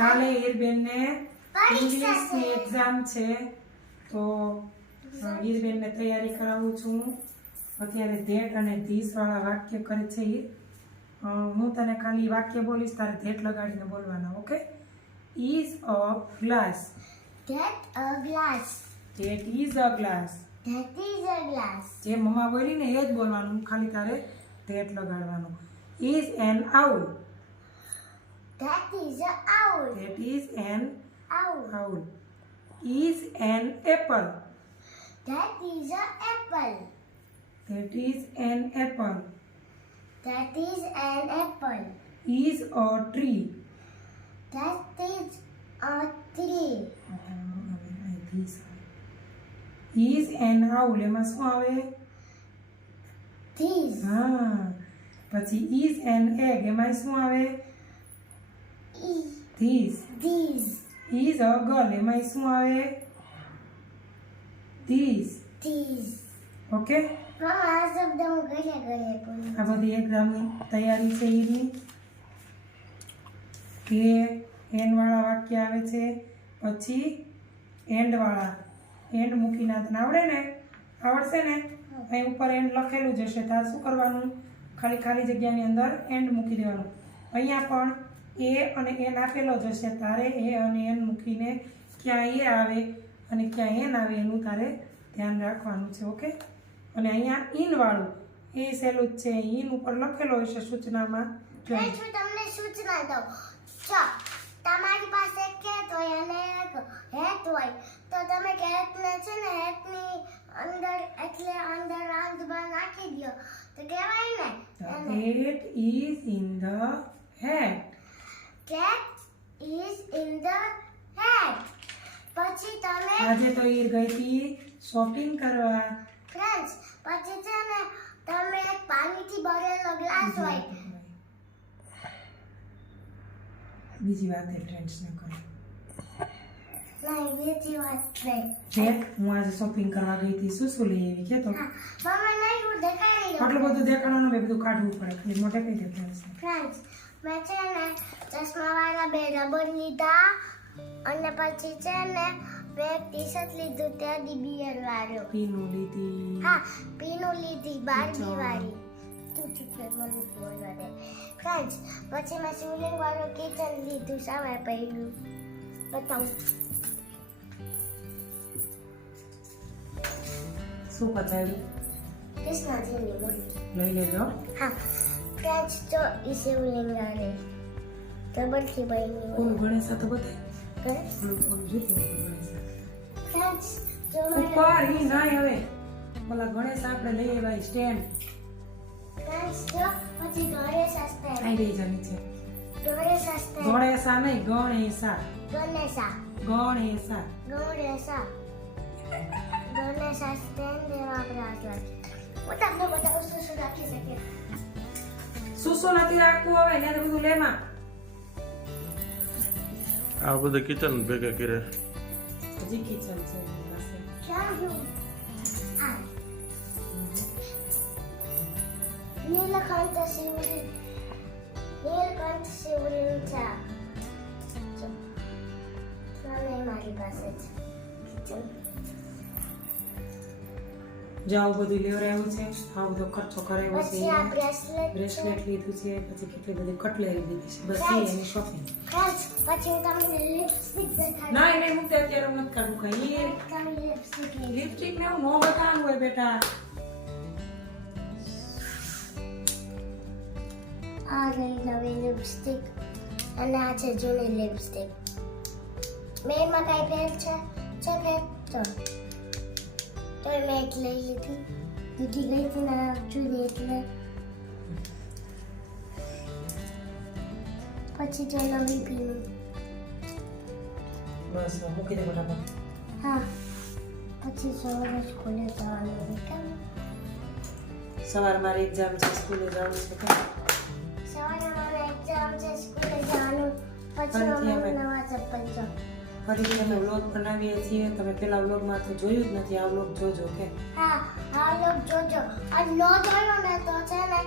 કાલે હીરબેનને ઇંગ્લિશની એક્ઝામ છે, તો હીરબેનને તૈયારી કરાવું છું. અત્યારે ધેટ અને ધીસ વાળા વાક્ય કરે છે હીર. હું તને ખાલી વાક્ય બોલીશ, તારે ધેટ લગાડીને બોલવાના. Okay? Is a glass. That a glass. That is a glass. That is a glass. જે મમ્મા બોલી ને એ જ બોલવાનું, ખાલી તારે ધેટ લગાડવાનું. Is an owl. That is a owl. That is an Owl. Owl. Is an apple. That is a apple. That is an apple. That is an apple. Is a tree. That is a tree. Is an owl, એમાં શું આવે? These. હા. પછી is an egg, એમાં શું આવે? This. These. Is a girl, એમાં શું આવે? ધીસ. These. ઓકે? મમ્મા આ શબ્દ હું ઘરે ઘરે બોલું. આ બધી એક્ઝામની તૈયારી છે એની. કે એન વાળા વાક્ય આવે છે, પછી એન્ડ વાળા. એન્ડ મૂકીને તને આવડે ને? આવડશે ને? અહીં ઉપર એન્ડ લખેલું જ હશે, તારે શું કરવાનું? ખાલી ખાલી જગ્યાની અંદર એન્ડ મૂકી દેવાનું. અહીંયા પણ એ અને એન આપેલો જ હશે, તારે એ અને એન મૂકીને ક્યાં એ આવે અને ક્યાં એન આવે એનું તારે ધ્યાન રાખવાનું છે. ઓકે? અને અહીંયા ઇન વાળું એ સહેલું જ છે. ઇન ઉપર લખેલો હશે સૂચનામાં. જો હું તમને સૂચના દઉં. જો તમારી પાસે કેટ હોય અને એક હેટ હોય, તો તમે કેટને છે ને હેટની અંદર એટલે અંદર રાંધવા નાખી દો તો કહેવાય ને cat is in the hat. cat is in the hat. પછી તમે આજે તો ઈર ગઈ હતી શોપિંગ કરવા. ફ્રેન્ડ્સ પછી છે ને તમે એક પાણીથી ભરેલો ગ્લાસ હોય. બીજી વાત એ ફ્રેન્ડ્સ ને કહો. નહીં બીજી વાત નહીં. દેખ હું આજે શોપિંગ કરવા ગઈ હતી, શું શું લઈ આવી કે તો હા મમ્મા નહીં હું દેખાડી દઉં. આટલું બધું દેખાડવાનું મેં બધું કાઢવું પડે, ખાલી મોઢે કહી દે ફ્રેન્ડ્સ. ફ્રેન્ડ્સ મેં છે ને ચશ્માવાળા બે રબર લીધા અને પછી છે ને મેં એક ટી-શર્ટ લીધું ટેડી બિયર વાળું. પીનું લીધી. હા પીનું લીધી બાર્બી વાળી. તું ચૂપ રહે મને બોલવા દે. ફ્રેન્ડ્સ પછી મેં શિવલિંગ વાળું કિચન લીધું સામે પડ્યું. બતાવું શું પતાવ્યું? કૃષ્ણજીની મૂર્તિ. લઈ લેજો. હા ફ્રેન્ડ્સ જો એ શિવલિંગ આવે રબરથી બની. કોણ ગણેશ તો બતાય. ગણેશ ઓલું જેટલું ગણેશ ફ્રેન્ડ્સ જો મને ઉપર ઈ નાય હવે ઓલા ગણેશ આપણે લઈ આવ્યા સ્ટેન્ડ. ફ્રેન્ડ્સ જો પછી ગણેશ હસ્તે આઈ રહી જા નીચે. ગણેશ હસ્તે ગણેશા નહીં, ગણેશા. ગણેશા ગણેશા. ગણેશા ગણેશ હસ્તે દેવા પ્રાર્થના. હું તમને બતાવું શું શું રાખી શકે. શું શું નથી રાખવું હવે, ત્યાં તો બધું લેમાં. આ બધા કિચન ભેગા કર્યા. હજી કિચન છે એની પાસે. ક્યાં ગયું આ નીલકંઠ શિવલિંગ. નીલકંઠ શિવલિંગ છે આ. જો ચાલે મારી પાસે છે. જો આવું બધું લેવરાયું છે, આવો બધો ખર્ચો કરાવ્યો પછી આ છે. બ્રેસલેટ બ્રેસલેટ લીધું છે, પછી કેટલી બધી કટલેરી લીધી છે. બસ એ એની શોપિંગ. ફ્રેન્ડ્સ પછી હું તમને લિપસ્ટિક દેખાડું. ના એને મૂકતે અત્યારે હું નથી કાઢું કઈ. તમે લિપસ્ટિક લઈ લિપસ્ટિક ને હું નો બતાવવાનું હોય બેટા. આ રહી નવી લિપસ્ટિક અને આ છે જૂની લિપસ્ટિક. બેમાં કઈ ફેર છે ફેર તો મેં એક લઈ લીધી. બીજી ગઈ હતી ને જૂની એટલે પછી જો નવી પીનું. બસ મૂકી દે ફટાફટ. હા પછી સવારે સ્કૂલે જવાનું કેમ સવાર મારી એક્ઝામ છે, સ્કૂલે જવાનું છે. સવારે મારે એક્ઝામ છે સ્કૂલે જવાનું. પછી ફરીથી અમે અમે નવા ચપ્પલ જો. ફરીથી અમે વ્લોગ બનાવીએ છીએ. તમે પેલા વ્લોગમાં તો જોયું જ નથી, આ વ્લોગ જોજો. કે હા આ લોક જોજો. આ નો જોયો ને તો છે ને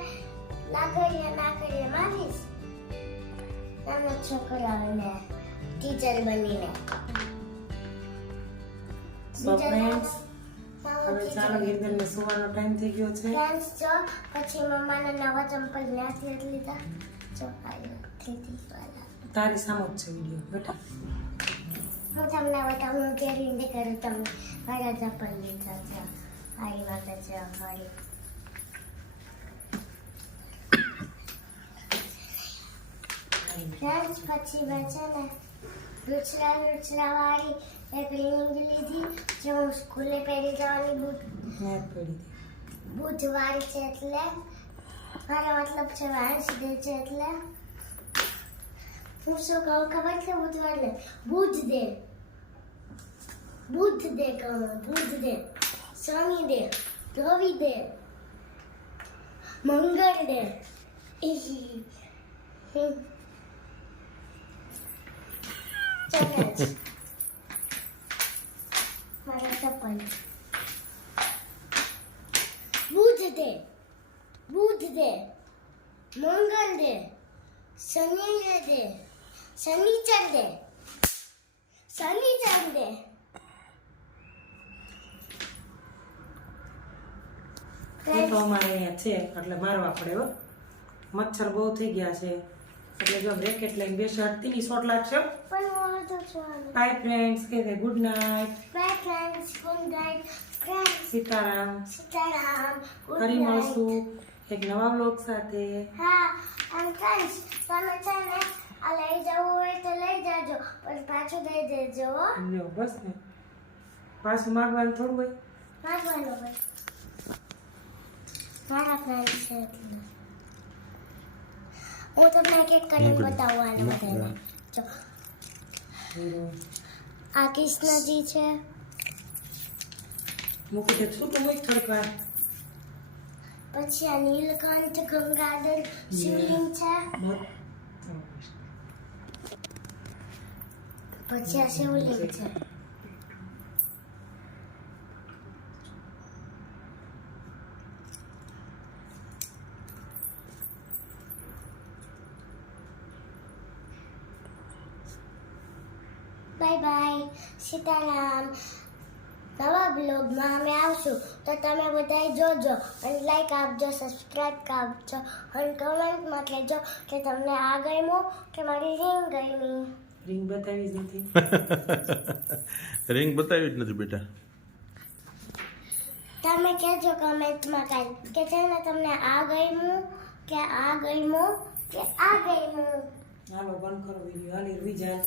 નાગરીએ મારીશ. નાના છોકરાઓને ટીચર બનીને. સો ફ્રેન્ડ્સ હવે ચાલો હિરબેનને સુવાનો ટાઈમ થઈ ગયો છે. ફ્રેન્ડ્સ જો પછી મમ્માના નવા ચંપલ ત્યાંથી જ લીધા. જો આવ્યો ખેતી વાળા. તારી સામો જ છે વિડીયો બેટા. હું તમને બતાવું હું કેવી રીતે કરું. તમે મારા ચંપલ લીધા છે. આવી વાત છે અમારી. ફ્રેન્ડ્સ પછી મેં છે ને રૂચરા વાળી એક રિંગ લીધી જે હું સ્કૂલે પહેરી જવાની મેં પડી હતી. બુધવારી છે એટલે મારો મતલબ છે વેન્સડે છે એટલે હું શું કહું ખબર છે બુધવારને બુધડે કહું બુધડે શનિડે રવિડે મંગળડે ચાલે જ. મારા ચપ્પલ બુધડે મંગળડે શનિચરડે એ તો અમારે અહીંયા છે એટલે મારવા પડે હો. મચ્છર બહુ થઈ ગયા છે એટલે જો બ્રેકેટ લઈને બેસે હટતીની શોટ લાગશે. પણ મોર તો ચાલે. બાય ફ્રેન્ડ્સ કે દે good night. Bye friends good night friends Sitaram. Sitaram good ફરી નાઇટ. મળશું એક નવા વ્લોગ સાથે. હા એન્ડ ફ્રેન્ડ્સ તમે છે ને આ લઈ જવું હોય તો લઈ જાજો પણ પાછું દઈ દેજો હો. લ્યો બસ ને પાછું માગવાનું થોડું હોય. માગવાનું હોય. મારા ફ્રેન્ડ્સ છે એટલે હું તમને એક એક કરીને બતાવવાનું બધાને. જો આ કૃષ્ણજી છે. મૂકી દે શું તો હોય થોડીક વાર. પછી આ નીલકંઠ ગંગાધર શિવલિંગ છે. પછી આ શિવલિંગ છે. Bye bye Sitaram. નવા બ્લોગમાં અમે આવશું તો તમે બધાય જોજો અને લાઈક આપજો સબસ્ક્રાઈબ આપજો અને કમેન્ટમાં કહેજો કે તમને આ ગમ્યું કે મારી રિંગ ગમી. રિંગ બતાવી જ નથી. રિંગ બતાવી જ નથી બેટા. તમે કહેજો કમેન્ટમાં કાંઈ કે છે ને તમને આ ગમ્યું કે આ ગમ્યું કે આ ગમ્યું. હાલો બંધ કરો વિડીયો હાલી રૂઈ જાય.